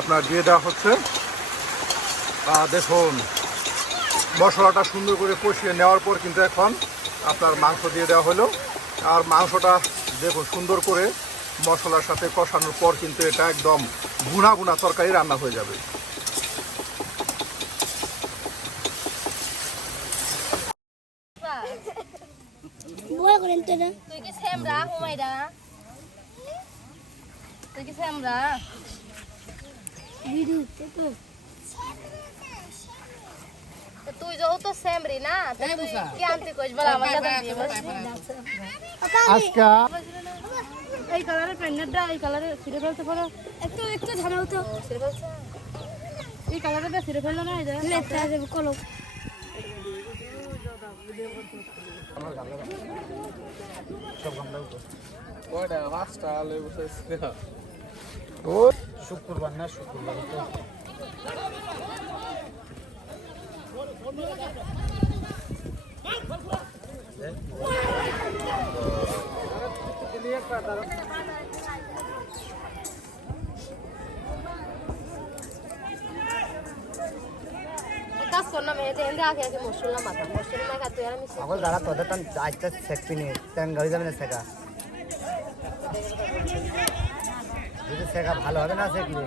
আপনার দিয়ে দেওয়া হচ্ছে। দেখুন মশলাটা সুন্দর করে কষিয়ে নেওয়ার পর কিন্তু এখন আপনার মাংস দিয়ে দেওয়া হলো। আর মাংসটা দেখুন সুন্দর করে মশলার সাথে কষানোর পর কিন্তু এটা একদম ভুনা ভুনা তরকারি রান্না হয়ে যাবে। তুই যেহেতু সেমরি না কি আনতে কইস বল আমার আজকা এই কালারের প্যান্টটা এই কালারে ছিঁড়ে ফেলতে পারো একটু একটু ঝামেলা তো ছিঁড়ে ফেলছে এই কালারটা ছিঁড়ে ফেললো না এটা লেফট আছে কলম কয়টা পাঁচটা আলু বসেছে ও শুক্রবার না শুক্রবার তো কাজ করলাম এতে এনে আগে আগে মশলা মাখা মশলা মাখা তুই আর আমি আগল দাঁড়া তোদের তো আজটা সেকবি নি তেন গাড়ি যাবে না শেখা যদি শেখা ভালো হবে না শেখলে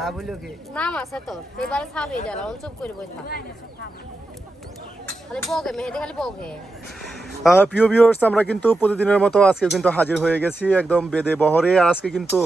লাভ হইলো কি নাম আছে তো এবারে ছাপে জানা চুপ করে বই থাক খালি বগে মেহেদি খালি বগে প্রিয় ভিউয়ার্স, আমরা কিন্তু প্রতিদিনের মতো আজকে কিন্তু হাজির হয়ে গেছি একদম বেদে বহরে। আর আজকে কিন্তু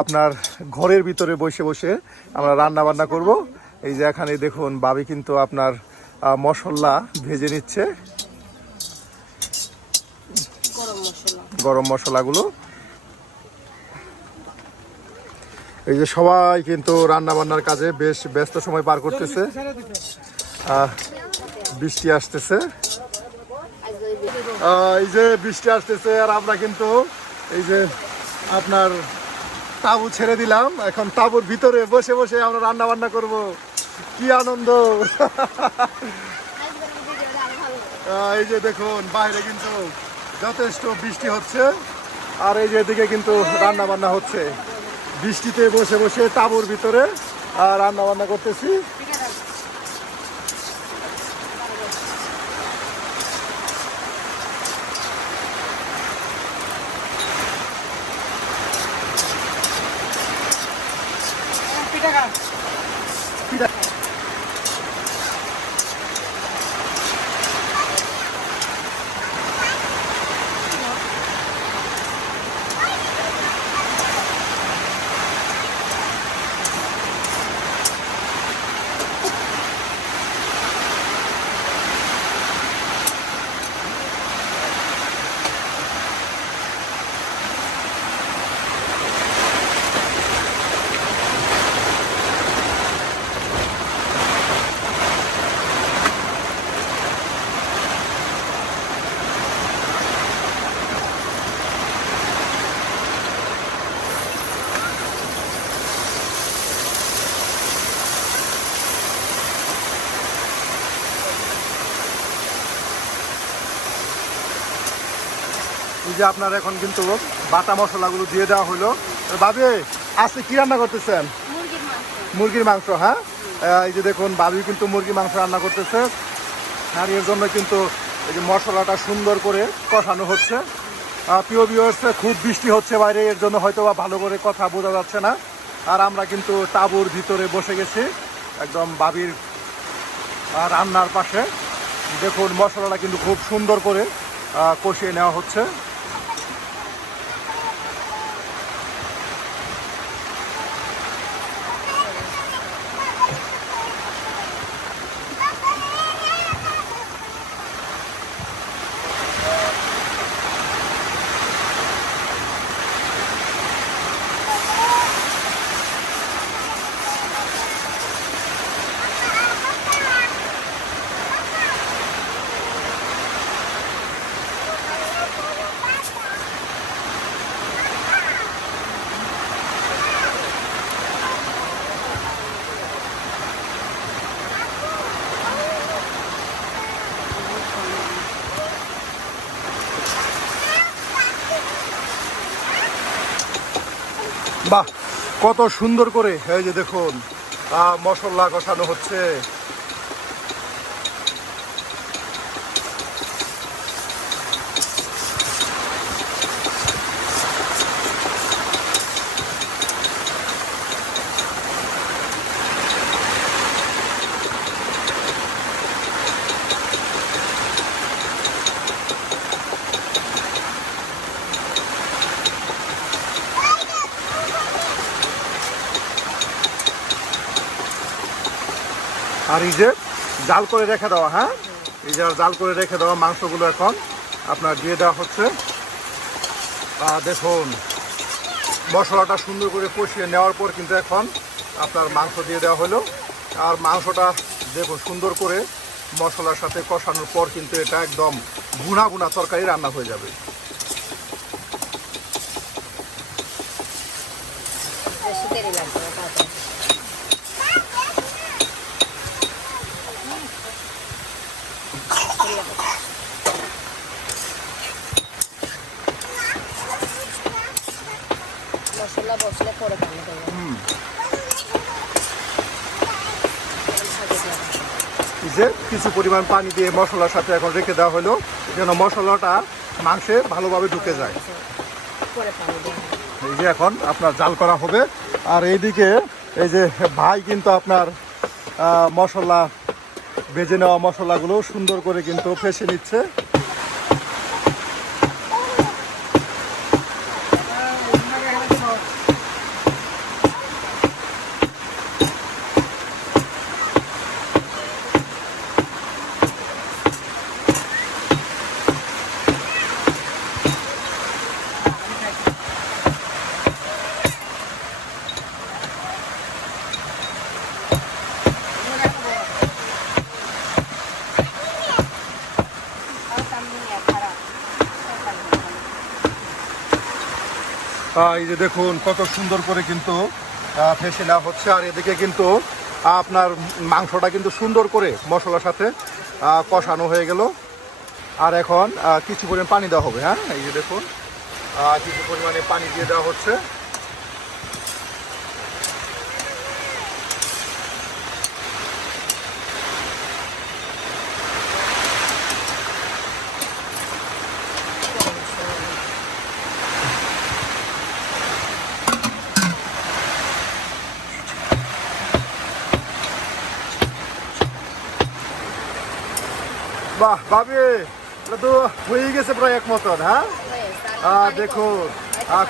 আপনার ঘরের ভিতরে বসে বসে আমরা রান্না বান্না করব। এই যে এখানে দেখুন বাবি কিন্তু আপনার মশলা ভেজে নিচ্ছে, গরম মশলাগুলো। এই যে সবাই কিন্তু রান্না বান্নার কাজে বেশ ব্যস্ত সময় পার করতেছে। বৃষ্টি আসতেছে, এই যে বৃষ্টি আসতেছে আর আমরা কিন্তু এই যে আপনার তাঁবু ছেড়ে দিলাম। এখন তাঁবুর ভিতরে বসে বসে আমরা রান্না বান্না করব। কি আনন্দ! এই যে দেখুন বাইরে কিন্তু যথেষ্ট বৃষ্টি হচ্ছে আর এই যে এদিকে কিন্তু রান্না বান্না হচ্ছে। বৃষ্টিতে বসে বসে তাঁবুর ভিতরে রান্না বান্না করতেছি। এই যে আপনার এখন কিন্তু বাটা মশলাগুলো দিয়ে দেওয়া হলো। ভাবি আজকে কি রান্না করতেছেন? মুরগির মাংস। হ্যাঁ, এই যে দেখুন ভাবি কিন্তু মুরগির মাংস রান্না করতেছে আর এর জন্য কিন্তু এই যে মশলাটা সুন্দর করে কষানো হচ্ছে। প্রিয় ভিউয়ার্স, খুব বৃষ্টি হচ্ছে বাইরে, এর জন্য হয়তো বা ভালো করে কথা বোঝা যাচ্ছে না। আর আমরা কিন্তু তাঁবুর ভিতরে বসে গেছি একদম ভাবির রান্নার পাশে। দেখুন মশলাটা কিন্তু খুব সুন্দর করে কষিয়ে নেওয়া হচ্ছে। বাহ, কত সুন্দর করে এই যে দেখুন মশলা কষানো হচ্ছে। আর এই যে জাল করে রেখে দেওয়া, হ্যাঁ, এই যে জাল করে রেখে দেওয়া মাংসগুলো এখন আপনার দিয়ে দেওয়া হচ্ছে। দেখুন মশলাটা সুন্দর করে কষিয়ে নেওয়ার পর কিন্তু এখন আপনার মাংস দিয়ে দেওয়া হলো। আর মাংসটা দেখুন সুন্দর করে মশলার সাথে কষানোর পর কিন্তু এটা একদম ভুনা ভুনা তরকারি রান্না হয়ে যাবে। মশলা বসলে পরে পানি দেবো। যে কিছু পরিমাণ পানি দিয়ে মশলার সাথে এখন রেখে দেওয়া হলো যেন মশলাটা মাংসে ভালোভাবে ঢুকে যায়। এই যে এখন আপনার জাল করা হবে। আর এইদিকে এই যে ভাই কিন্তু আপনার মশলা ভেজে নেওয়া মশলাগুলো সুন্দর করে কিন্তু ফেঁসে নিচ্ছে। এই যে দেখুন কত সুন্দর করে কিন্তু ফেঁসে নেওয়া হচ্ছে। আর এদিকে কিন্তু আপনার মাংসটা কিন্তু সুন্দর করে মশলার সাথে কষানো হয়ে গেল। আর এখন কিছু পরিমাণ পানি দেওয়া হবে, হ্যাঁ, এই যে দেখুন কিছু পরিমাণে পানি দিয়ে দেওয়া হচ্ছে। বাহ ভাবি, এটা তো হয়ে গেছে প্রায় এক মতন, হ্যাঁ। দেখুন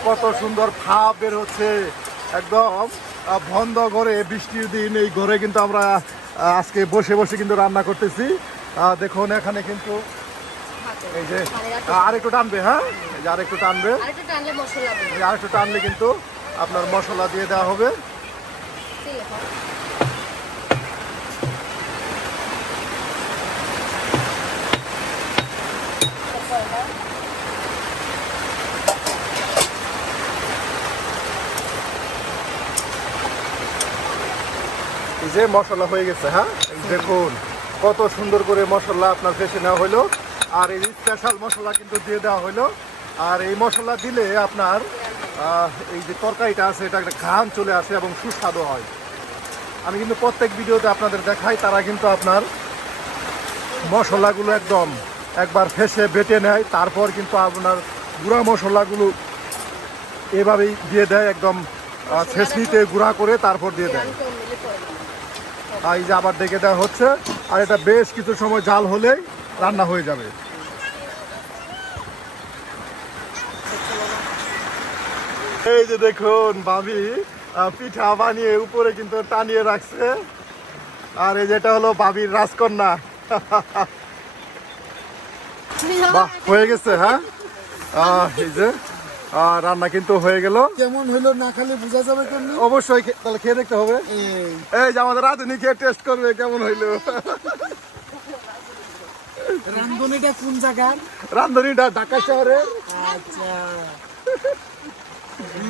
কত সুন্দর ভাব বের হচ্ছে একদম বন্ধ ঘরে, বৃষ্টির দিন এই ঘরে কিন্তু আমরা আজকে বসে বসে কিন্তু রান্না করতেছি। দেখুন এখানে কিন্তু এই যে আরেকটু টানবে, হ্যাঁ, এই যে আরেকটু টানবে, আরেকটু টানলে কিন্তু আপনার মশলা দিয়ে দেওয়া হবে। এই যে মশলা হয়ে গেছে, হ্যাঁ, দেখুন কত সুন্দর করে মশলা আপনার ফেসে নেওয়া হলো। আর এই স্পেশাল মশলা কিন্তু দিয়ে দেওয়া হলো। আর এই মশলা দিলে আপনার এই যে তরকারিটা আছে এটা একটা ঘ্রাণ চলে আসে এবং সুস্বাদু হয়। আমি কিন্তু প্রত্যেক ভিডিওতে আপনাদের দেখাই, তারা কিন্তু আপনার মশলাগুলো একদম একবার ফেসে বেটে নেয়, তারপর কিন্তু আপনার গুঁড়া মশলাগুলো এভাবেই দিয়ে দেয়, একদম ছেঁচনিতে গুঁড়া করে তারপর দিয়ে দেয়। এই যে আবার ডেকে দেওয়া হচ্ছে। আর এটা বেশ কিছু সময় জাল হলেই রান্না হয়ে যাবে। এই যে দেখুন ভাবি পিঠা বানিয়ে উপরে কিন্তু টানিয়ে রাখছে। আর এই যেটা হলো ভাবির রাজকন্যা। বাহ, হয়ে গেছে, হ্যাঁ। এই যে রান্না কিন্তু হয়ে গেল। কেমন হইলো না খালি বোঝা যাবে কেমনি? অবশ্যই তাহলে খেয়ে দেখতে হবে। এই যে আমাদের রাঁধুনি খেয়ে টেস্ট করবে কেমন হইলো। রান্ধুনিটা কোন জায়গার? রাঁধুনিটা ঢাকা শহরে। আচ্ছা,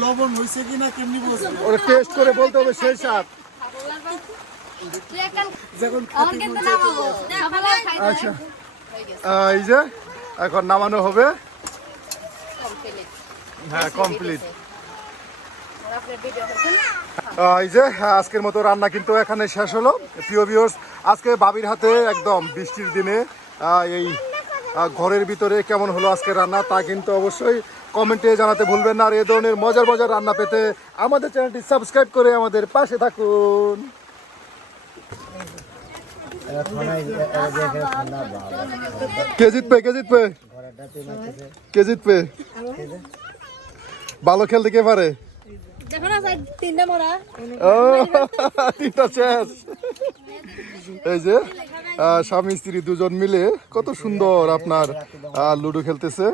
লবণ হয়েছে কিনা কেমনি বুঝবো? ওরা টেস্ট করে বলতে হবে সেই স্বাদ। আচ্ছা, এই যে এখন নামানো হবে। হ্যাঁ, কমপ্লিট। আপনার ভিডিও করছেন এই যে আজকের মতো রান্না কিন্তু এখানে শেষ হলো প্রিয় ভিউয়ার্স। আজকে বাবির হাতে একদম বৃষ্টির দিনে এই ঘরের ভিতরে কেমন হলো আজকে রান্না তা কিন্তু অবশ্যই কমেন্টে জানাতে ভুলবেন না। আর এই ধরনের মজার মজার রান্না পেতে আমাদের চ্যানেলটি সাবস্ক্রাইব করে আমাদের পাশে থাকুন। কে জিতবে কে জিতবে কে জিতবে? ভালো খেলতে কে পারে? দেখো না তিনটা মরা ও তিনটা শেষ। এই যে স্বামী স্ত্রী দুজন মিলে কত সুন্দর আপনার লুডো খেলতেছে।